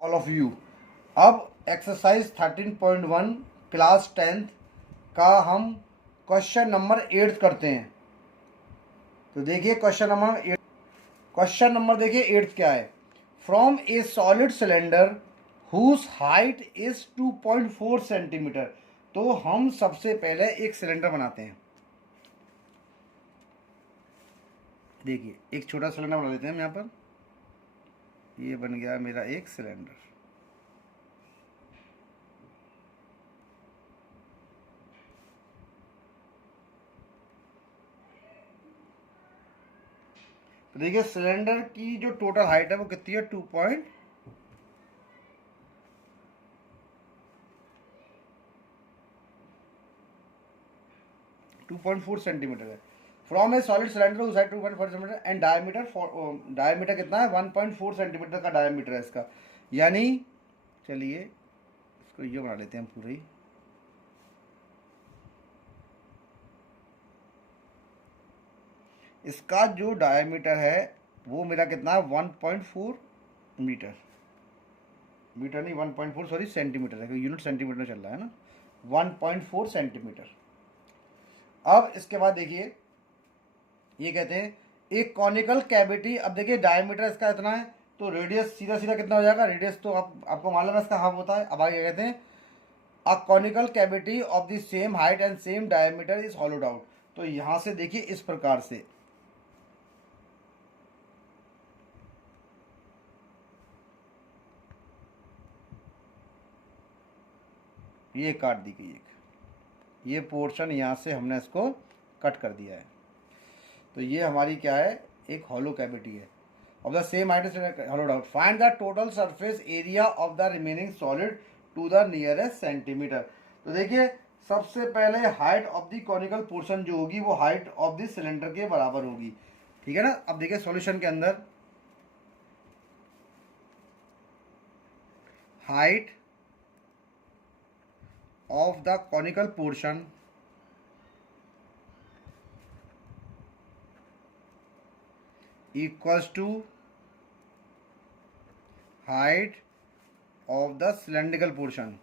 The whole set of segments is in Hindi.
All of you. अब एक्सरसाइज 13.1 क्लास 10th का हम क्वेश्चन नंबर 8 करते हैं। तो देखिए क्वेश्चन नंबर देखिए 8 क्या है। From a solid cylinder whose height is 2.4 centimetre. तो हम सबसे पहले एक सिलेंडर बनाते हैं। देखिए एक छोटा सिलेंडर बना लेते हैं हम यहाँ पर। ये बन गया मेरा एक सिलेंडर। तो देखिए सिलेंडर की जो टोटल हाइट है वो कितनी है, 2.4 सेंटीमीटर है। फ्रॉम ए सॉलिड सिलेंडर उस हाइट 2.4 सेंटीमीटर एंड डायमीटर कितना है, 1.4 सेंटीमीटर का डायमीटर है इसका। यानी चलिए इसको ये बना लेते हैं हम पूरी। इसका जो डायमीटर है वो मेरा कितना है, 1.4 मीटर। मीटर नहीं 1.4 सॉरी सेंटीमीटर है, यूनिट सेंटीमीटर चल रहा है ना, 1.4 सेंटीमीटर। अब इसके बाद देखिए ये कहते हैं एक कॉनिकल कैविटी। अब देखिए डायमीटर इसका इतना है तो रेडियस सीधा सीधा कितना हो जाएगा, रेडियस तो आपको मालूम है इसका हाफ होता है। अब आगे कहते हैं a conical cavity of the same height and same diameter is hollowed out. तो यहां से देखिए इस प्रकार से ये काट दी गई, ये पोर्शन यहाँ से हमने इसको कट कर दिया है। तो ये हमारी क्या है, एक हॉलो कैविटी है of the same height hollowed out. Find the total surface area of the remaining solid to the nearest centimetre. तो देखिए सबसे पहले height of the conical portion जो होगी वो हाइट ऑफ द सिलेंडर के बराबर होगी, ठीक है ना। अब देखिए सॉल्यूशन के अंदर height of the conical portion equals to height of the cylindrical portion।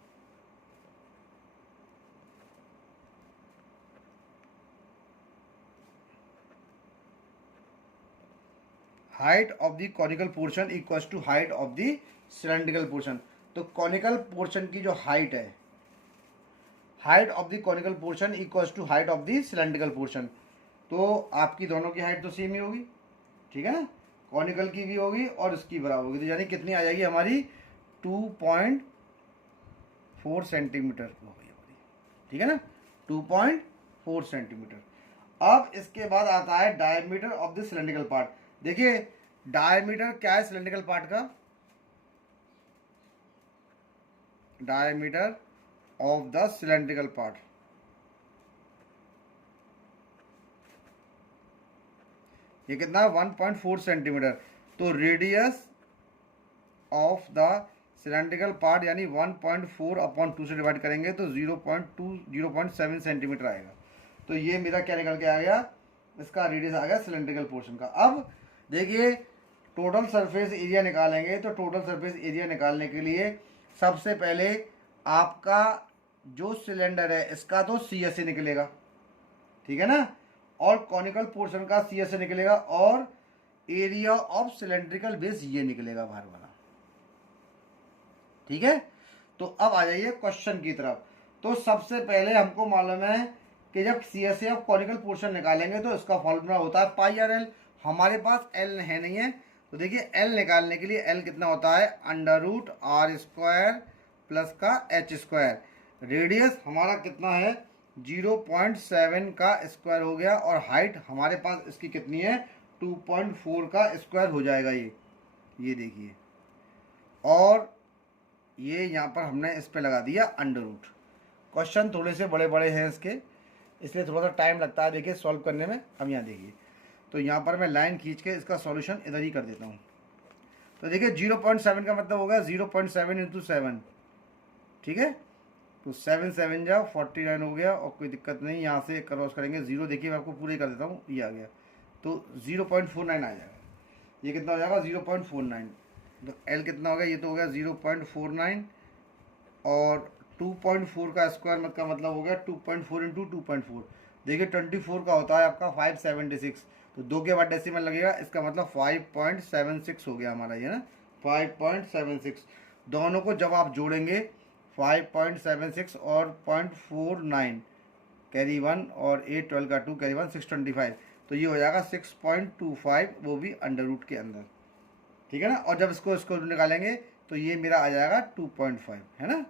Height of the conical portion equals to height of the cylindrical portion. तो कॉनिकल पोर्शन की जो हाइट है, height of the conical portion equals to height of the cylindrical portion. तो आपकी दोनों की हाइट तो सेम ही होगी, ठीक है ना, कॉनिकल की भी होगी और इसकी बराबर होगी। तो यानी कितनी आ जाएगी हमारी, 2.4 सेंटीमीटर हो गई हमारी, ठीक है ना, 2.4 सेंटीमीटर। अब इसके बाद आता है diameter of the cylindrical part. देखिए डायमीटर क्या है सिलेंड्रिकल पार्ट का, diameter of the cylindrical part ये कितना है, 1.4 सेंटीमीटर। तो radius of the cylindrical part यानी 1.4 अपॉन 2 से डिवाइड करेंगे तो 0.7 सेंटीमीटर आएगा। तो ये मेरा क्या निकल के आ गया, इसका रेडियस आ गया सिलेंड्रिकल पोर्शन का। अब देखिए टोटल सरफेस एरिया निकालेंगे। तो टोटल सरफेस एरिया निकालने के लिए सबसे पहले आपका जो सिलेंडर है इसका तो सी एस से निकलेगा, ठीक है ना, और कॉनिकल पोर्शन का सी एस से निकलेगा, और एरिया ऑफ सिलेंड्रिकल बेस ये निकलेगा बाहर वाला, ठीक है। तो अब आ जाइए क्वेश्चन की तरफ। तो सबसे पहले हमको मालूम है कि जब सी एस से ऑफ कॉनिकल पोर्शन निकालेंगे तो इसका फॉर्मूला होता है पाई आर एल। हमारे पास एल है नहीं है, तो देखिए एल निकालने के लिए एल कितना होता है, under root R square plus का एच स्क्वायर। रेडियस हमारा कितना है, 0.7 का स्क्वायर हो गया, और हाइट हमारे पास इसकी कितनी है, 2.4 का स्क्वायर हो जाएगा ये देखिए। और ये यहाँ पर हमने इस पे लगा दिया अंडर रूट। क्वेश्चन थोड़े से बड़े बड़े हैं इसके, इसलिए थोड़ा सा टाइम लगता है देखिए सॉल्व करने में। अब यहाँ देखिए, तो यहाँ पर मैं लाइन खींच के इसका सॉल्यूशन इधर ही कर देता हूँ। तो देखिए 0.7 का मतलब होगा 0.7 इंटू 7, ठीक है। तो 7 7 जा 49 हो गया, और कोई दिक्कत नहीं, यहाँ से क्रॉस करेंगे 0, देखिए मैं आपको पूरे कर देता हूँ, ये आ गया। तो 0.49 आ जाएगा, ये कितना हो जाएगा 0.49। तो एल कितना हो गया, ये तो हो गया 0.49 और 2.4 का स्क्वायर का मतलब हो गया 2.4 इंटू 2.4। देखिए 24 का होता है आपका 576, तो 2 के बाद डेसिमल लगेगा, इसका मतलब 5.76 हो गया हमारा ये ना, 5.76। दोनों को जब आप जोड़ेंगे 5.76 और 0.49 कैरी 1 और 8 12 का 2 कैरी 1 625, तो ये हो जाएगा 6.25, वो भी अंडर रूट के अंदर, ठीक है ना। और जब इसको निकालेंगे तो ये मेरा आ जाएगा 2.5, है ना।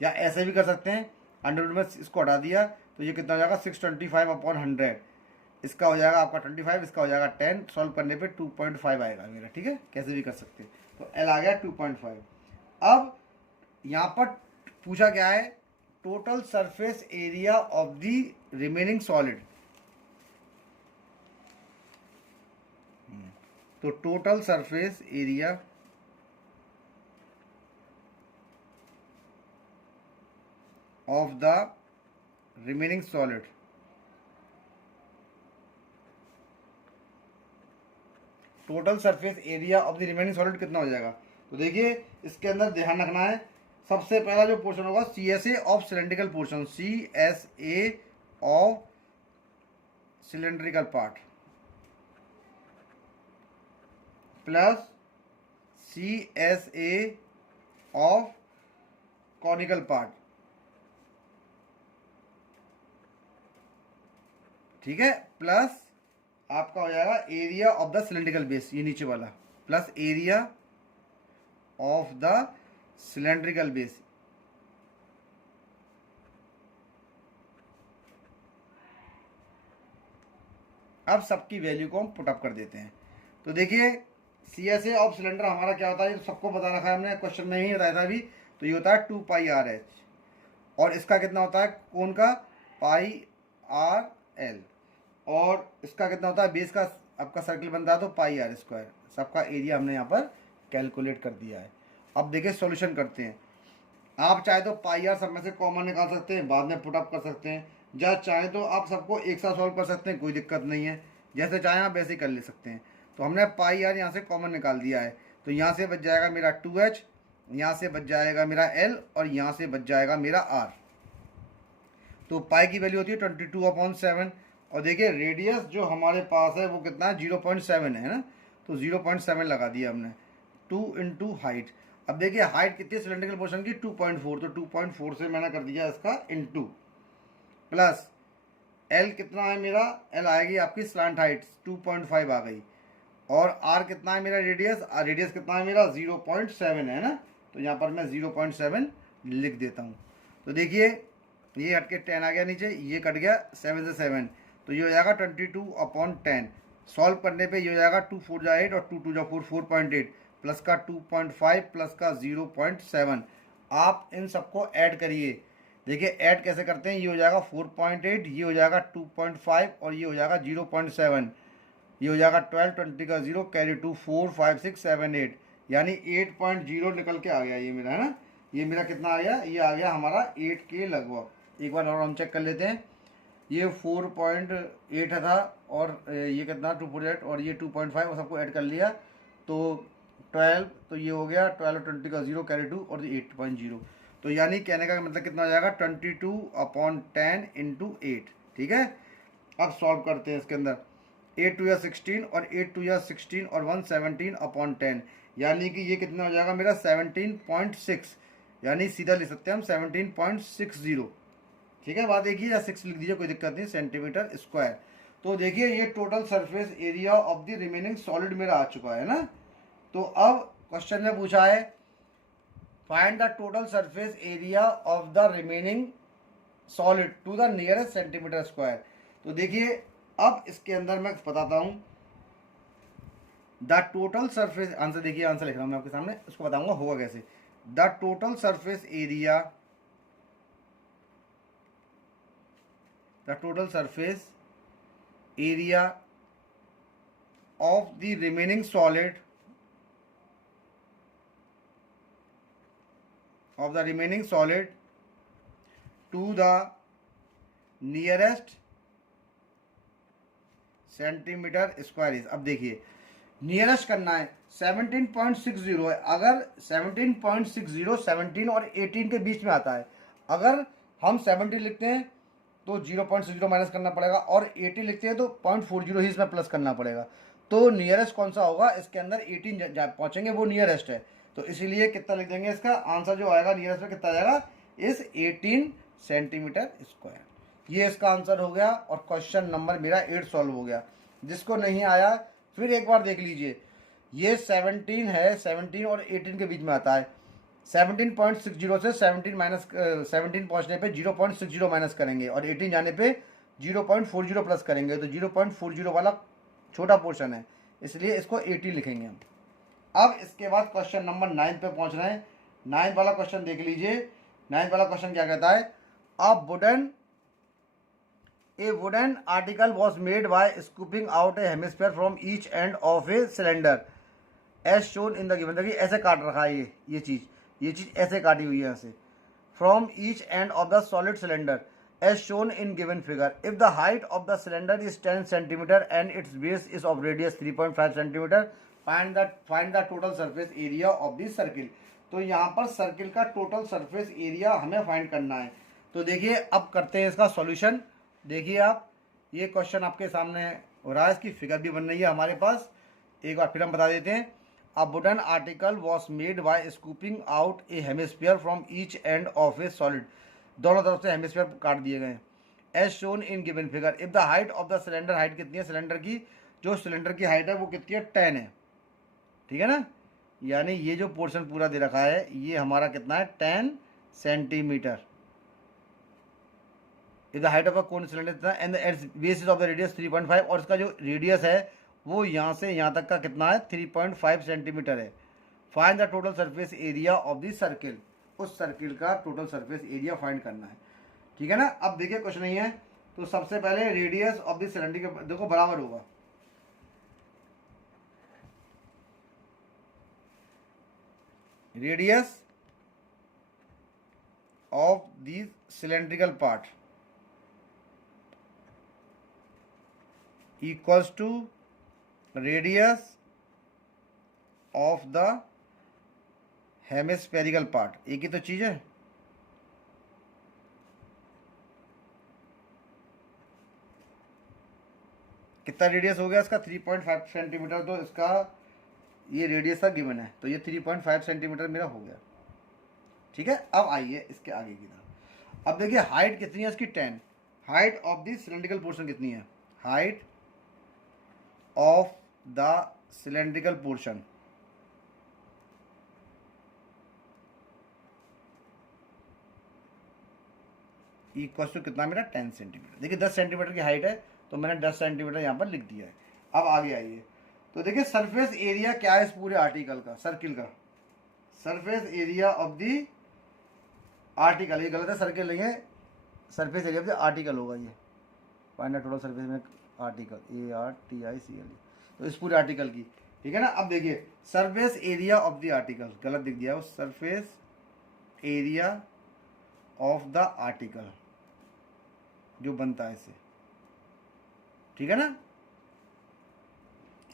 या ऐसे भी कर सकते हैं, अंडर रूट में इसको हटा दिया तो ये कितना हो जाएगा 625/100, इसका हो जाएगा आपका 25, इसका हो जाएगा 10, सॉल्व करने पे 2.5 आएगा मेरा, ठीक है। कैसे भी कर सकते हैं। तो एल आ गया 2.5। अब यहाँ पर पूछा क्या है, total surface area of the remaining solid. तो total surface area of the remaining solid, total surface area of the remaining solid कितना हो जाएगा। तो देखिए इसके अंदर ध्यान रखना है, सबसे पहला जो पोर्शन होगा CSA of cylindrical portion, CSA of cylindrical part plus CSA of conical part, ठीक है, प्लस आपका हो जाएगा area of the cylindrical base, ये नीचे वाला, plus area of the cylindrical base. अब सबकी वैल्यू को हम पुटअप कर देते हैं। तो देखिए CSA ऑफ सिलेंडर हमारा क्या होता है, ये तो सबको बता रखा है हमने, क्वेश्चन में ही बताया था अभी। तो ये होता है 2πRH, और इसका कितना होता है कोन का, πRL, और इसका कितना होता है बेस का, आपका सर्कल बनता है तो πr²। सबका एरिया हमने यहाँ पर कैलकुलेट कर दिया है। अब देखिए सॉल्यूशन करते हैं। आप चाहे तो πr सब में से कॉमन निकाल सकते हैं, बाद में पुटअप कर सकते हैं, या चाहे तो आप सबको एक साथ सॉल्व कर सकते हैं, कोई दिक्कत नहीं है, जैसे चाहें आप वैसे ही कर ले सकते हैं। तो हमने πr यहाँ से कॉमन निकाल दिया है, तो यहाँ से बच जाएगा मेरा 2h, यहाँ से बच जाएगा मेरा l, और यहाँ से बच जाएगा मेरा r। तो पाई की वैल्यू होती है 22/7, और देखिए रेडियस जो हमारे पास है वो कितना है 0.7 है ना, तो 0.7 लगा दिया हमने, 2 इंटू हाइट। अब देखिए हाइट कितनी है सिलेंड्रिकल पोर्शन की 2.4, तो 2.4 से मैंने कर दिया इसका इंटू, प्लस एल कितना है मेरा, एल आएगी आपकी स्लैंट हाइट 2.5 आ गई, और आर कितना है मेरा रेडियस, रेडियस कितना है मेरा 0.7 है ना, तो यहाँ पर मैं 0.7 लिख देता हूँ। तो देखिए ये हट के 10 आ गया नीचे, ये कट गया 7 से 7, तो ये हो जाएगा 22/10। सॉल्व करने पे ये हो जाएगा 2 4 जा 8 और 2 2 जा 4, 4.8 प्लस का 2.5 प्लस का 0.7। आप इन सबको ऐड करिए, देखिए ऐड कैसे करते हैं, ये हो जाएगा 4.8, ये हो जाएगा 2.5 और ये हो जाएगा 0.7, ये हो जाएगा 12 20 का 0 कैरी 2 4 5 6 7 8, यानी 8.0 निकल के आ गया ये मेरा, है ना। ये मेरा कितना आ गया, ये आ गया हमारा 8 के लगभग। एक बार और हम चेक कर लेते हैं, ये 4.8 था और ये कितना 2.8 और ये 2.5 और सबको ऐड कर लिया तो 12, तो ये हो गया 12 20 का 0 कैरी 2 और 8.0। तो यानी कहने का मतलब कितना हो जाएगा 22/10 इंटू 8, ठीक है। अब सॉल्व करते हैं इसके अंदर, 8 2 या 16 और 8 2 या 16 और 1 17/10, यानी कि ये कितना हो जाएगा मेरा 17.6, यानी सीधा लिख सकते हैं हम 17.60, ठीक है। बात एक ही, या 6 लिख दीजिए कोई दिक्कत नहीं, सेंटीमीटर स्क्वायर। तो देखिए ये total surface area of the remaining solid मेरा आ चुका है ना। तो अब क्वेश्चन में पूछा है find the total surface area of the remaining solid to the nearest centimetre square. तो देखिए अब इसके अंदर मैं बताता हूं द टोटल सरफेस, आंसर देखिए, आंसर लिख रहा हूं मैं आपके सामने, उसको बताऊंगा होगा कैसे। The total surface area, the total surface area of the remaining solid, of the remaining solid to the nearest centimetre square is. अब देखिए नियरेस्ट करना है, 17.60 है। अगर 17.60 17 और 18 के बीच में आता है, अगर हम 70 लिखते हैं तो 0.60 माइनस करना पड़ेगा, और 80 लिखते हैं तो 0.40 ही इसमें प्लस करना पड़ेगा। तो नियरेस्ट कौन सा होगा, इसके अंदर 18 पहुंचेंगे, वो नियरेस्ट है। तो इसीलिए कितना लिख देंगे, इसका आंसर जो आएगा नियरेस्ट में कितना जाएगा, इस 18 सेंटीमीटर स्क्वायर। ये इसका आंसर हो गया, और क्वेश्चन नंबर मेरा 8 सॉल्व हो गया। जिसको नहीं आया फिर एक बार देख लीजिए, ये 17 है, 17 और 18 के बीच में आता है। 17.60 से 17 पहुंचने पे 0.60 माइनस करेंगे, और 18 जाने पे 0.40 प्लस करेंगे, तो 0.40 वाला छोटा पोर्शन है, इसलिए इसको 80 लिखेंगे हम। अब इसके बाद क्वेश्चन नंबर 9 पे पहुंच रहे हैं। 9 वाला क्वेश्चन देख लीजिए। 9 वाला क्वेश्चन क्या कहता है, A wooden article was made by scooping out a hemisphere from each end of a cylinder as shown in the given। देखिए ऐसे काट रखा है ये चीज़ ऐसे काटी हुई है यहाँ से, from each end of the solid cylinder as shown in given figure। If the height of the cylinder is 10 centimeter and its base is of radius 3.5 centimeter, find the total surface area of the circle। तो यहाँ पर सर्किल का टोटल सरफेस एरिया हमें फाइंड करना है। तो देखिए अब करते हैं इसका सॉल्यूशन। देखिए आप, ये क्वेश्चन आपके सामने हो रहा है, इसकी फिगर भी बन रही है हमारे पास। एक बार फिर हम बता देते हैं। A wooden article was made by scooping out a hemisphere from each end of a solid. दोनों तरफ से हेमिस्फीयर काट दिए गए, as shown in given figure. If the height of the cylinder, height कितनी है सिलेंडर की, जो सिलेंडर की हाइट है वो कितनी है, 10 है, ठीक है ना। यानी ये जो पोर्शन पूरा दे रखा है ये हमारा कितना है, 10 centimetre. If the height of a cone cylinder कितना, and the basis of the radius 3.5, और इसका जो रेडियस है वो यहाँ से यहाँ तक का कितना है, 3.5 सेंटीमीटर है। Find the total surface area of the circle. उस सर्किल का टोटल सरफेस एरिया फाइंड करना है, ठीक है ना। अब देखिए कुछ नहीं है, तो सबसे पहले रेडियस ऑफ द सिलेंडर के देखो बराबर होगा, radius of the cylindrical part equals to radius of the hemispherical part. एक ही तो चीज है। कितना रेडियस हो गया इसका, 3.5 सेंटीमीटर। तो इसका ये रेडियस का गिवन है, तो ये 3.5 सेंटीमीटर मेरा हो गया, ठीक है। अब आइए इसके आगे की तरफ। अब देखिए हाइट कितनी है इसकी, 10। Height of the cylindrical portion कितनी है, height of the cylindrical portion equal to कितना मेरा, 10 सेंटीमीटर। देखिए 10 सेंटीमीटर की हाइट है, तो मैंने 10 सेंटीमीटर यहाँ पर लिख दिया है। अब आगे आइए, तो देखिए सरफेस एरिया क्या है इस पूरे आर्टिकल का, सर्किल का। Surface area of the article, ये गलत है, सर्किल नहीं है, surface area of the article होगा ये। फाइंड द टोटल सरफेस में आर्टिकल, ARTICL, तो इस पूरे आर्टिकल की, ठीक है ना। अब देखिए surface area of the article, गलत दिख दिया, surface area of the article जो बनता है इससे, ठीक है ना।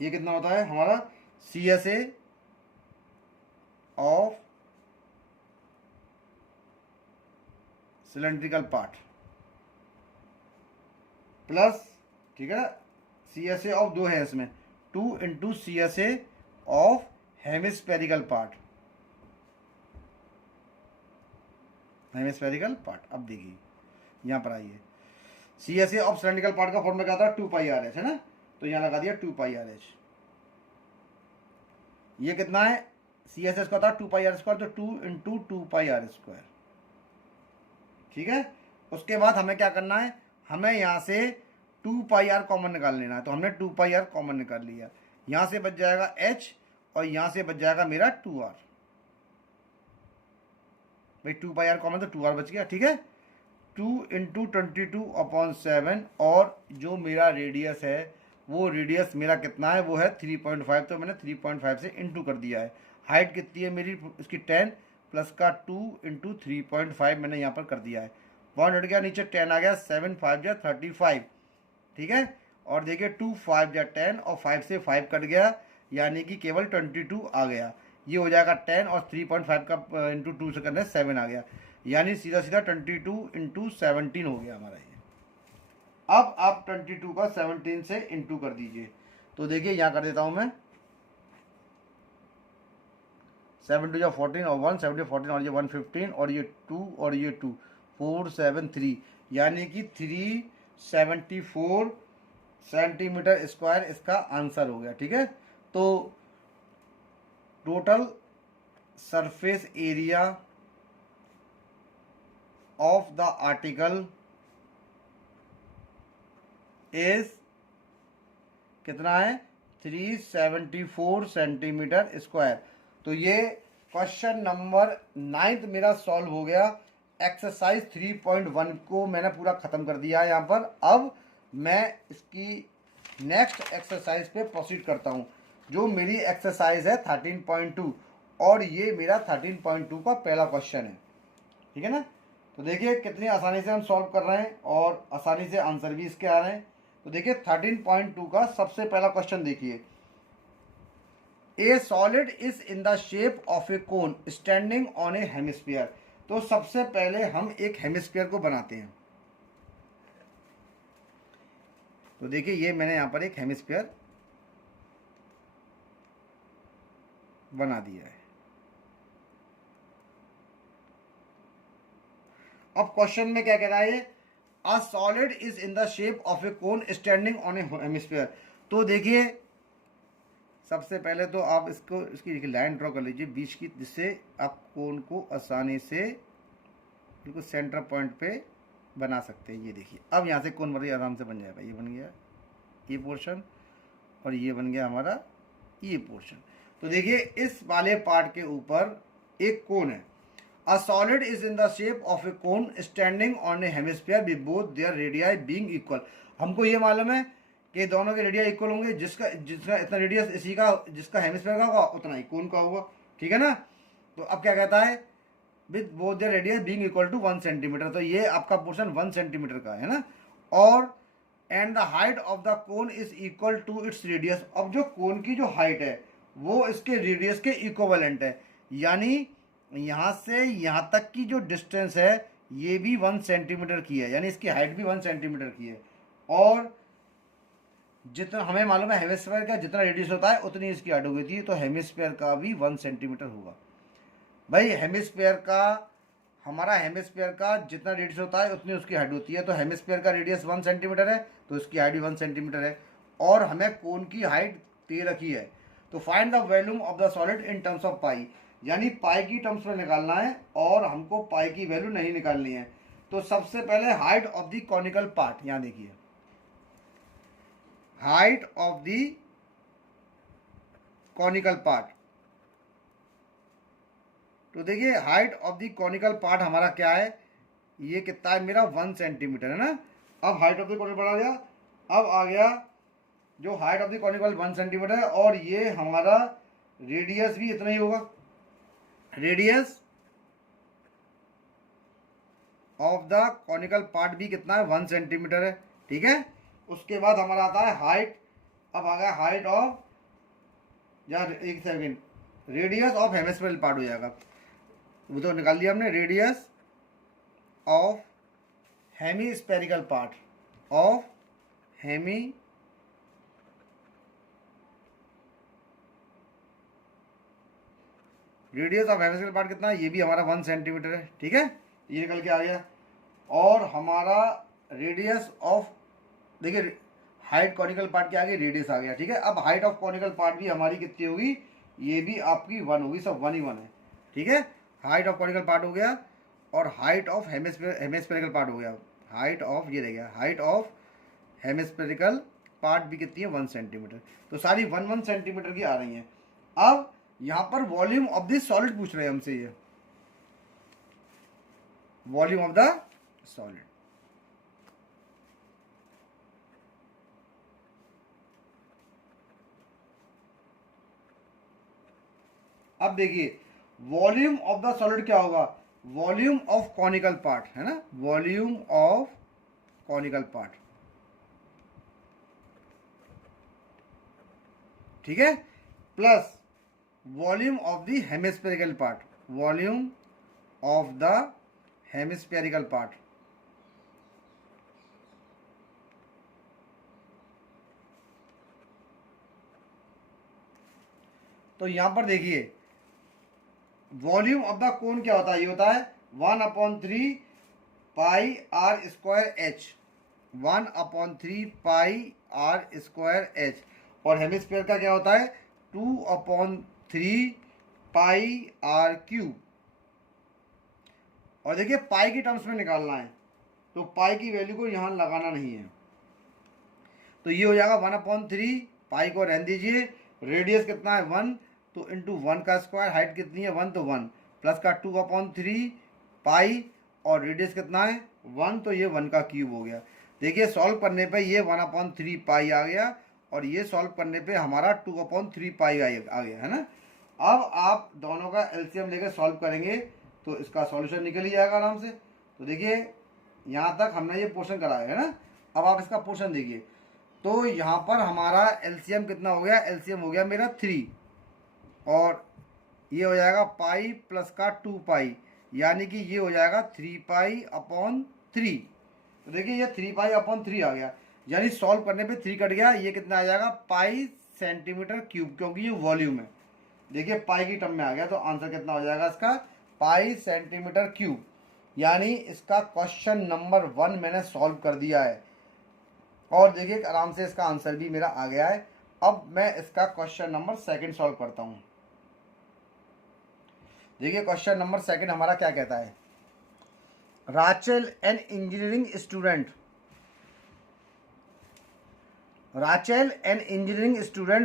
ये कितना होता है हमारा, CSA of cylindrical part plus, ठीक है ना, CSA ऑफ 2 है इसमें, 2 into CSA of hemispherical part, hemispherical part. अब देखिए यहाँ पर आइए, CSA ऑफ सिलेंड्रिकल पार्ट का फॉर्मूला क्या था, 2πRH है ना, तो यहाँ लगा दिया 2πRH। ये कितना है, CSS का था 2πr², तो 2 इंटू 2πr², ठीक है। उसके बाद हमें क्या करना है, हमें यहाँ से 2πr कॉमन निकाल लेना है, तो हमने 2πr कॉमन निकाल लिया। यहाँ से बच जाएगा H, और यहाँ से बच जाएगा मेरा 2r। भाई 2πr कॉमन, तो 2r बच गया, ठीक है। 2 इंटू 22/7, और जो मेरा रेडियस है वो रेडियस मेरा कितना है, वो है 3.5, तो मैंने 3.5 से इंटू कर दिया है। हाइट कितनी है मेरी इसकी, 10 प्लस का 2 इंटू 3.5 मैंने यहाँ पर कर दिया है। 1 हट गया, नीचे 10 आ गया, 7 5 जा 35, ठीक है। और देखिए 2 5 जा 10, और 5 से 5 कट गया, यानी कि केवल 22 आ गया। ये हो जाएगा 10 और 3.5 का इंटू 2 से करने 7 आ गया, यानी सीधा सीधा 22 इंटू 17 हो गया हमारा ये। अब आप 22 का 17 से इंटू कर दीजिए। तो देखिए यहाँ कर देता हूँ मैं, 7 टू 14 और 1 7 14 और ये 115 और ये 2 और ये 2 4 7 3, यानी कि 374 सेंटीमीटर स्क्वायर इसका आंसर हो गया। ठीक है, तो total surface area of the article is कितना है, 374 सेंटीमीटर स्क्वायर। तो ये क्वेश्चन नंबर 9 मेरा सॉल्व हो गया। एक्सरसाइज 3.1 को मैंने पूरा ख़त्म कर दिया है यहाँ पर। अब मैं इसकी नेक्स्ट एक्सरसाइज पे प्रोसीड करता हूँ, जो मेरी एक्सरसाइज है 13.2 और ये मेरा 13.2 का पहला क्वेश्चन है। ठीक है ना, तो देखिए कितनी आसानी से हम सॉल्व कर रहे हैं और आसानी से आंसर भी इसके आ रहे हैं। तो देखिए 13.2 का सबसे पहला क्वेश्चन देखिए, ए solid is in the shape of A cone standing on A hemisphere. तो सबसे पहले हम एक हेमिस्फीयर को बनाते हैं। तो देखिए ये मैंने यहां पर एक हेमिस्फीयर बना दिया है। अब क्वेश्चन में क्या कह रहा है, a solid is in the shape of A cone standing on A hemisphere. तो देखिए सबसे पहले तो आप इसकी लाइन ड्रॉ कर लीजिए बीच की, जिससे आप कोन को आसानी से बिल्कुल सेंटर पॉइंट पे बना सकते हैं। ये देखिए अब यहाँ से कोन बड़ी आराम से बन जाएगा। ये बन गया ये पोर्शन और ये बन गया हमारा ये पोर्शन। तो देखिए इस वाले पार्ट के ऊपर एक कोन है। A solid is in the shape of A cone standing on A hemisphere with both there radii being equal. हमको ये मालूम है कि दोनों के रेडिया इक्वल होंगे, जिसका जिसका इतना रेडियस इसी का, जिसका हेमिस्फीयर का होगा उतना ही कोन का होगा। ठीक है ना, तो अब क्या कहता है, with both their radius being equal to 1 centimetre. तो ये आपका पोर्शन 1 सेंटीमीटर का है ना, और and the height of the cone is equal to its radius. अब जो कोन की जो हाइट है वो इसके रेडियस के इक्विवेलेंट है, यानी यहाँ से यहाँ तक की जो डिस्टेंस है ये भी 1 सेंटीमीटर की है, यानी इसकी हाइट भी 1 सेंटीमीटर की है। और जितना हमें मालूम है हेमिस्फीयर का जितना रेडियस होता है उतनी इसकी हाइट होगी थी, तो हेमिस्फीयर का भी 1 सेंटीमीटर होगा। भाई हेमिस्फीयर का, हमारा हेमिस्फीयर का जितना रेडियस होता है उतनी उसकी हाइट होती है, तो हेमिस्फीयर का रेडियस 1 सेंटीमीटर है तो इसकी हाइट भी 1 सेंटीमीटर है। और हमें कोन की हाइट दे रखी है, तो find the volume of the solid in terms of pi, यानी पाई की टर्म्स में निकालना है और हमको पाई की वैल्यू नहीं निकालनी है। तो सबसे पहले height of the conical part, यहाँ देखिए height of the conical part. तो देखिए height of the conical part हमारा क्या है, ये कितना है मेरा 1 सेंटीमीटर है ना। अब height of the conical part आ गया, अब आ गया जो height of the conical 1 centimetre है, और ये हमारा रेडियस भी इतना ही होगा। Radius of the conical part भी कितना है, 1 सेंटीमीटर है। ठीक है, उसके बाद हमारा आता है हाइट। अब आ गया हाइट ऑफ, या एक second, radius of hemispherical part हो जाएगा, वो तो निकाल दिया हमने। Radius of hemispherical part, of radius of hemispherical part कितना है, ये भी हमारा 1 सेंटीमीटर है। ठीक है, ये निकल के आ गया। और हमारा रेडियस ऑफ, देखिए हाइट कॉनिकल पार्ट के आगे रेडियस आ गया। ठीक है, अब हाइट ऑफ कॉनिकल पार्ट भी हमारी कितनी होगी, ये भी आपकी 1 होगी, सब 1 ही 1 है। ठीक है, हाइट ऑफ कॉनिकल पार्ट हो गया और हाइट ऑफ हेमिस्फेरिकल पार्ट हो गया। हाइट ऑफ, ये रह गया हाइट ऑफ हेमिस्फेरिकल पार्ट भी कितनी है, 1 सेंटीमीटर। तो सारी 1 सेंटीमीटर की आ रही हैं। अब यहाँ पर वॉल्यूम ऑफ दिस सॉलिड पूछ रहे हैं हमसे, ये वॉल्यूम ऑफ द सॉलिड। अब देखिए वॉल्यूम ऑफ द सॉलिड क्या होगा, वॉल्यूम ऑफ कॉनिकल पार्ट है ना, वॉल्यूम ऑफ कॉनिकल पार्ट। ठीक है, plus volume of the hemispherical part, volume of the hemispherical part. तो यहां पर देखिए वॉल्यूम ऑफ द कोन क्या होता है, ये होता है 1/3 pi r square h, 1/3 pi r square h. और हेमिस्फीयर का क्या होता है 2/3 पाई आर क्यूब। और देखिए पाई की टर्म्स में निकालना है, तो पाई की वैल्यू को यहाँ लगाना नहीं है, तो ये हो जाएगा 1/3 पाई को रहने दीजिए, रेडियस कितना है 1, तो इंटू 1 का स्क्वायर, हाइट कितनी है 1, तो 1 प्लस का 2/3 पाई, और रेडियस कितना है 1, तो ये 1 का क्यूब हो गया। देखिए सॉल्व करने पे ये 1/3 पाई आ गया, और ये सॉल्व करने पे हमारा 2/3 पाई आ गया, है ना। अब आप दोनों का एलसीएम लेके सॉल्व करेंगे तो इसका सॉल्यूशन निकल ही जाएगा आराम से। तो देखिए यहाँ तक हमने ये पोर्शन कराया है ना, अब आप इसका पोर्शन देखिए। तो यहाँ पर हमारा एलसीएम कितना हो गया, एलसीएम हो गया मेरा 3, और ये हो जाएगा पाई प्लस का 2 पाई, यानी कि ये हो जाएगा 3 पाई/3। तो देखिए ये 3 पाई/3 आ गया, यानी सॉल्व करने पे 3 कट गया, ये कितना आ जाएगा पाई सेंटीमीटर क्यूब, क्योंकि ये वॉल्यूम है। देखिए पाई की टर्म में आ गया, तो आंसर कितना हो जाएगा इसका पाई सेंटीमीटर क्यूब। यानी इसका क्वेश्चन नंबर 1 मैंने सॉल्व कर दिया है, और देखिए आराम से इसका आंसर भी मेरा आ गया है। अब मैं इसका क्वेश्चन नंबर 2 सॉल्व करता हूँ। देखिए क्वेश्चन नंबर 2 हमारा क्या कहता है, Rachel an engineering student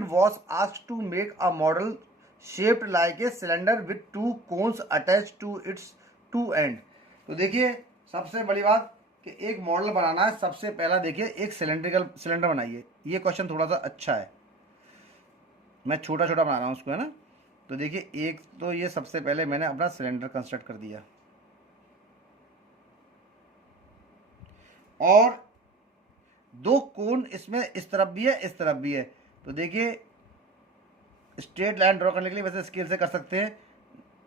was asked to make a model shaped like a cylinder with 2 cones attached to its 2 end। तो देखिए सबसे बड़ी बात कि एक मॉडल बनाना है, सबसे पहला देखिए एक सिलेंडर बनाइए। ये क्वेश्चन थोड़ा सा अच्छा है, मैं छोटा छोटा बना रहा हूँ उसको, है ना। तो देखिए एक तो ये सबसे पहले मैंने अपना सिलेंडर कंस्ट्रक्ट कर दिया, और 2 कोन इसमें इस तरफ भी है इस तरफ भी है। तो देखिए स्ट्रेट लाइन ड्रॉ करने के लिए वैसे स्केल से कर सकते हैं,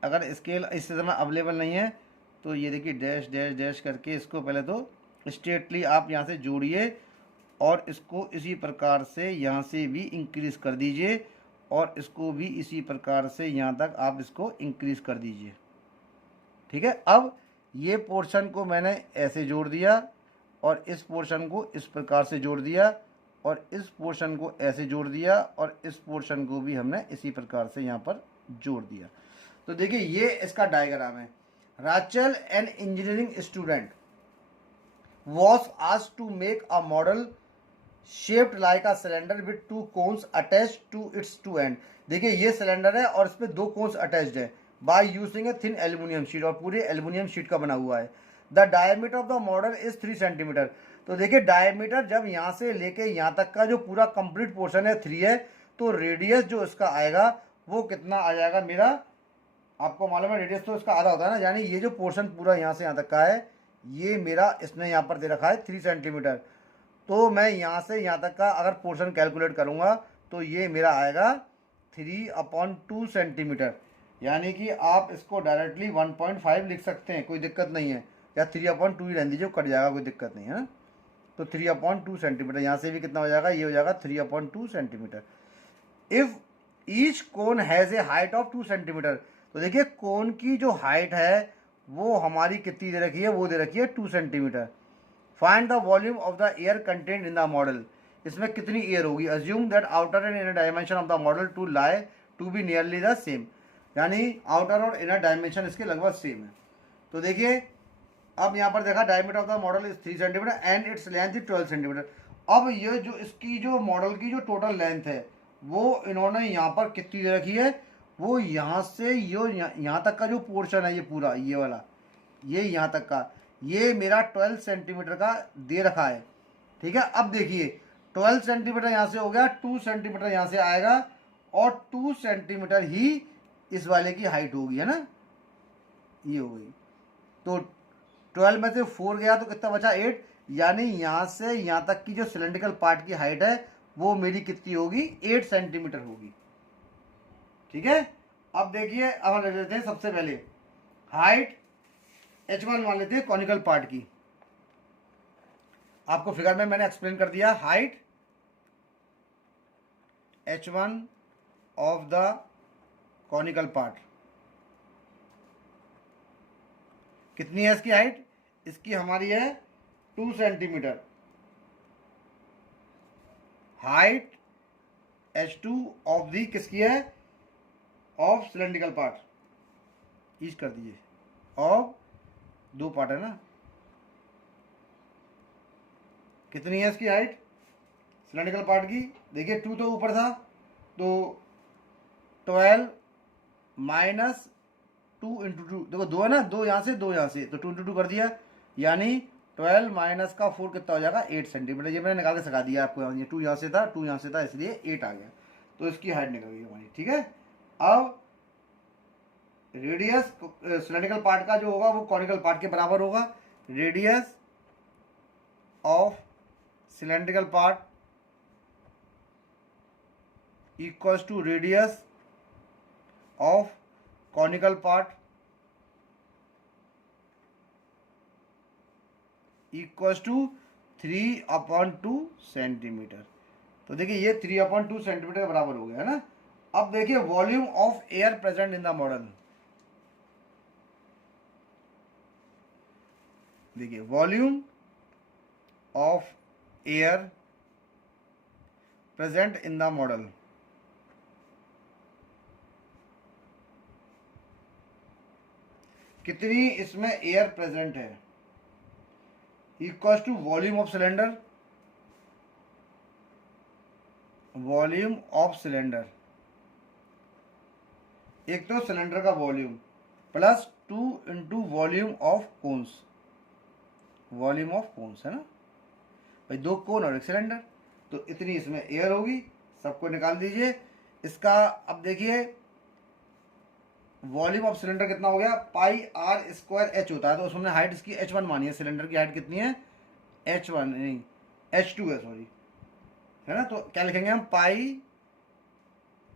अगर स्केल इस समय अवेलेबल नहीं है तो ये देखिए डैश डैश डैश करके इसको पहले तो स्ट्रेटली आप यहाँ से जोड़िए, और इसको इसी प्रकार से यहाँ से भी इंक्रीज कर दीजिए, और इसको भी इसी प्रकार से यहाँ तक आप इसको इंक्रीज कर दीजिए। ठीक है, अब ये पोर्शन को मैंने ऐसे जोड़ दिया, और इस पोर्शन को इस प्रकार से जोड़ दिया, और इस पोर्शन को ऐसे जोड़ दिया, और इस पोर्शन को भी हमने इसी प्रकार से यहाँ पर जोड़ दिया। तो देखिए ये इसका डायग्राम है। Rachel an engineering student was asked to make a model shaped like a cylinder with 2 cones attached to its 2 end। देखिए ये सिलेंडर है और इस पे 2 कोन्स अटैच्ड है by using a thin aluminium sheet, और पूरे एल्यूमिनियम शीट का बना हुआ है। The diameter of the model is 3 centimetre. तो देखिए डायमीटर जब यहाँ से लेके यहाँ तक का जो पूरा कंप्लीट पोर्शन है 3 है, तो रेडियस जो इसका आएगा वो कितना आ जाएगा मेरा, आपको मालूम है रेडियस तो इसका आधा होता है ना, यानी ये जो पोर्शन पूरा यहाँ से यहाँ तक का है ये मेरा इसने यहाँ पर दे रखा है 3 सेंटीमीटर। तो मैं यहाँ से यहाँ तक का अगर पोर्शन कैलकुलेट करूँगा तो ये मेरा आएगा 3/2 सेंटीमीटर, यानी कि आप इसको डायरेक्टली 1.5 लिख सकते हैं, कोई दिक्कत नहीं है, या 3/2 ही रहने दीजिए, कट जाएगा, कोई दिक्कत नहीं है ना। तो 3/2 सेंटीमीटर, यहाँ से भी कितना हो जाएगा, ये हो जाएगा 3/2 centimetre. If each cone has a height of 2 centimetre. तो देखिए कोन की जो हाइट है वो हमारी कितनी दे रखी है, वो दे रखी है 2 सेंटीमीटर। Find the volume of the air content in the model. इसमें कितनी एयर होगी। Assume that outer and inner dimension of the model to lie to be nearly the same, यानी आउटर और इनर डायमेंशन इसके लगभग सेम है। तो देखिए अब यहाँ पर देखा diameter of the model is 3 centimetre and its length is 12 centimetre. अब ये जो इसकी जो मॉडल की जो टोटल लेंथ है वो इन्होंने यहाँ पर कितनी दे रखी है, वो यहाँ से यहाँ तक का जो पोर्शन है ये पूरा ये वाला ये यहाँ तक का ये मेरा 12 सेंटीमीटर का दे रखा है। ठीक है, अब देखिए 12 सेंटीमीटर यहाँ से हो गया, 2 सेंटीमीटर यहाँ से आएगा, और 2 सेंटीमीटर ही इस वाले की हाइट होगी, है ना, ये हो गई। तो 12 में से 4 गया तो कितना बचा 8, यानी यहाँ से यहाँ तक की जो सिलेंड्रिकल पार्ट की हाइट है वो मेरी कितनी होगी 8 सेंटीमीटर होगी। ठीक है। अब देखिए, अब हम ले लेते हैं सबसे पहले हाइट h1 मान लेते हैं कॉनिकल पार्ट की। आपको फिगर में मैंने एक्सप्लेन कर दिया, height h1 of the conical part कितनी है इसकी हाइट, इसकी हमारी है 2 centimetre. Height h2 of the किसकी है, ऑफ सिलेंड्रिकल पार्ट, ईच कर दीजिए, ऑफ 2 पार्ट है ना, कितनी है इसकी हाइट सिलेंड्रिकल पार्ट की, देखिए 2 तो ऊपर था, तो 12 माइनस 2 इंटू 2, देखो 2 है ना, 2 यहाँ से 2 यहाँ से, तो 2 इंटू 2 कर दिया, यानी 12 माइनस का 4 कितना हो जाएगा 8 सेंटीमीटर। ये मैंने निकाल के सिखा दिया आपको, ये 2 यहाँ से था 2 यहाँ से था, इसलिए 8 आ गया, तो इसकी हाइट निकल गई हमारी। ठीक है, अब रेडियस सिलेंड्रिकल पार्ट का जो होगा वो कॉनिकल पार्ट के बराबर होगा। Radius of cylindrical part equals to radius of conical part equals to 3/2 centimetre. तो देखिए ये 3/2 सेंटीमीटर के बराबर हो गया है ना। अब देखिए volume of air present in the model, देखिए volume of air present in the model, कितनी इसमें एयर प्रेजेंट है, equal to volume of cylinder, volume of cylinder, एक तो सिलेंडर का volume plus 2 into volume of cones, volume of cones है ना भाई, 2 कोन और एक सिलेंडर, तो इतनी इसमें एयर होगी, सबको निकाल दीजिए इसका। अब देखिए वॉल्यूम ऑफ सिलेंडर कितना हो गया, पाई आर स्क्वायर एच होता है, तो उसमें हाइट इसकी h1 मानी है, सिलेंडर की हाइट कितनी है h1 नहीं h2 है, सॉरी, है ना। तो क्या लिखेंगे हम, पाई,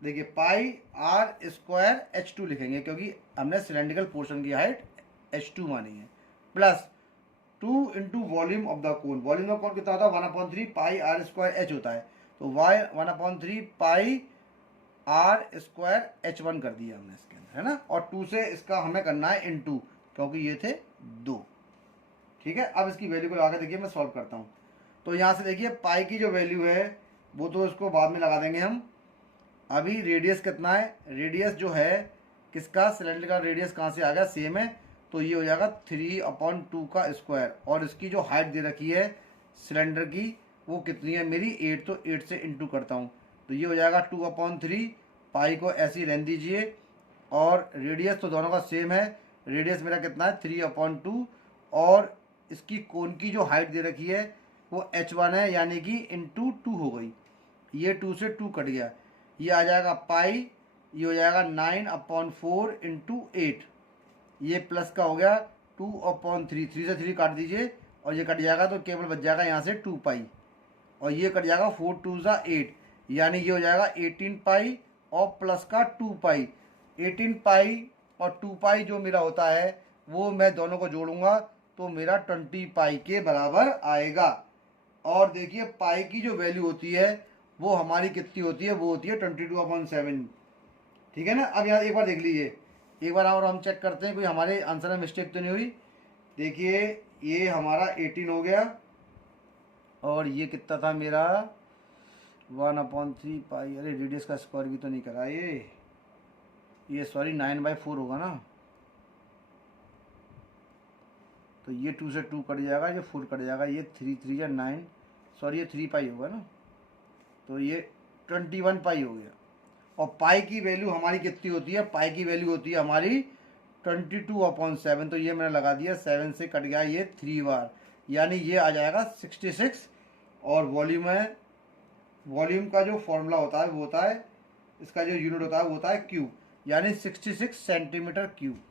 देखिए पाई आर स्क्वायर h2 लिखेंगे, क्योंकि हमने सिलेंड्रिकल पोर्शन की हाइट h2 मानी है, plus 2 into volume of the cone, volume of cone कितना होता है 1/3 पाई आर स्क्वायर एच होता है, तो y 1/3 pi r square h1 कर दिया हमने इसके अंदर, है ना। और 2 से इसका हमें करना है इनटू, क्योंकि ये थे 2। ठीक है, अब इसकी वैल्यू को लगा के देखिए मैं सॉल्व करता हूँ। तो यहाँ से देखिए पाई की जो वैल्यू है वो तो इसको बाद में लगा देंगे हम, अभी रेडियस कितना है, रेडियस जो है किसका, सिलेंडर का रेडियस कहाँ से आ गया, सेम है, तो ये हो जाएगा 3/2 का स्क्वायर, और इसकी जो हाइट दे रखी है सिलेंडर की वो कितनी है मेरी 8, तो 8 से इंटू करता हूँ, तो ये हो जाएगा 2/3, पाई को ऐसे ही रहने दीजिए, और रेडियस तो दोनों का सेम है, रेडियस मेरा कितना है 3/2, और इसकी कोन की जो हाइट दे रखी है वो h1 है, यानी कि इंटू 2 हो गई, ये 2 से 2 कट गया, ये आ जाएगा पाई, ये हो जाएगा 9/4 इंटू 8, ये प्लस का हो गया 2/3, 3 से 3 काट दीजिए और ये कट जाएगा, तो केवल बच जाएगा यहाँ से 2 पाई, और ये कट जाएगा 4 2 8, यानी ये हो जाएगा 18 पाई और प्लस का 2 पाई। 18 पाई और 2 पाई जो मेरा होता है वो मैं दोनों को जोड़ूंगा तो मेरा 20 पाई के बराबर आएगा। और देखिए पाई की जो वैल्यू होती है वो हमारी कितनी होती है, वो होती है 22/7। ठीक है ना। अब यहाँ एक बार देख लीजिए, एक बार और हम चेक करते हैं कोई हमारे आंसर में मिस्टेक तो नहीं हुई। देखिए ये हमारा 18 हो गया, और ये कितना था मेरा 1/3 पाई, अरे रेडियस का स्क्वायर भी तो नहीं करा ये सॉरी 9/4 होगा ना, तो ये 2 से 2 कट जाएगा, ये 4 कट जाएगा, ये 3 3 या 9, सॉरी ये 3 पाई होगा ना, तो ये 21 पाई हो गया। और पाई की वैल्यू हमारी कितनी होती है, पाई की वैल्यू होती है हमारी 22/7, तो ये मैंने लगा दिया, 7 से कट गया ये 3 बार, यानी ये आ जाएगा 66। और वॉल्यूम है, वॉल्यूम का जो फॉर्मूला होता है वो होता है, इसका जो यूनिट होता है वो होता है क्यूब, यानी 66 सेंटीमीटर क्यूब।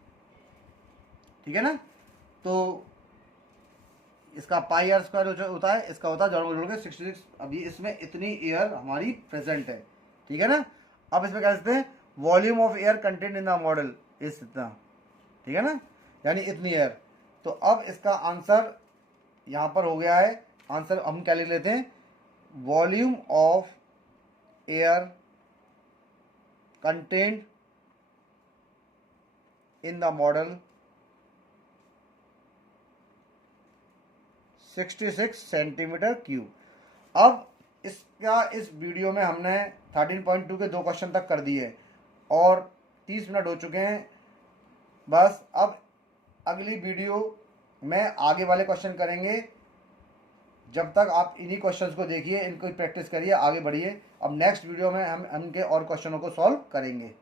ठीक है ना। तो इसका पाई आर स्क्वायर होता है, इसका होता है जोड़ के 66। अभी इसमें इतनी एयर हमारी प्रेजेंट है। ठीक है ना। अब इसमें क्या कहते हैं, volume of air content in the model इस इतना, ठीक है ना, यानी इतनी एयर। तो अब इसका आंसर यहाँ पर हो गया है। आंसर हम क्या लिख लेते हैं, volume of air content in the model 66 centimetre cube. अब इसका इस वीडियो में हमने 13.2 के 2 क्वेश्चन तक कर दिए और 30 मिनट हो चुके हैं। बस अब अगली वीडियो में आगे वाले क्वेश्चन करेंगे। जब तक आप इन्हीं क्वेश्चंस को देखिए, इनको प्रैक्टिस करिए, आगे बढ़िए। अब नेक्स्ट वीडियो में हम इनके और क्वेश्चनों को सॉल्व करेंगे।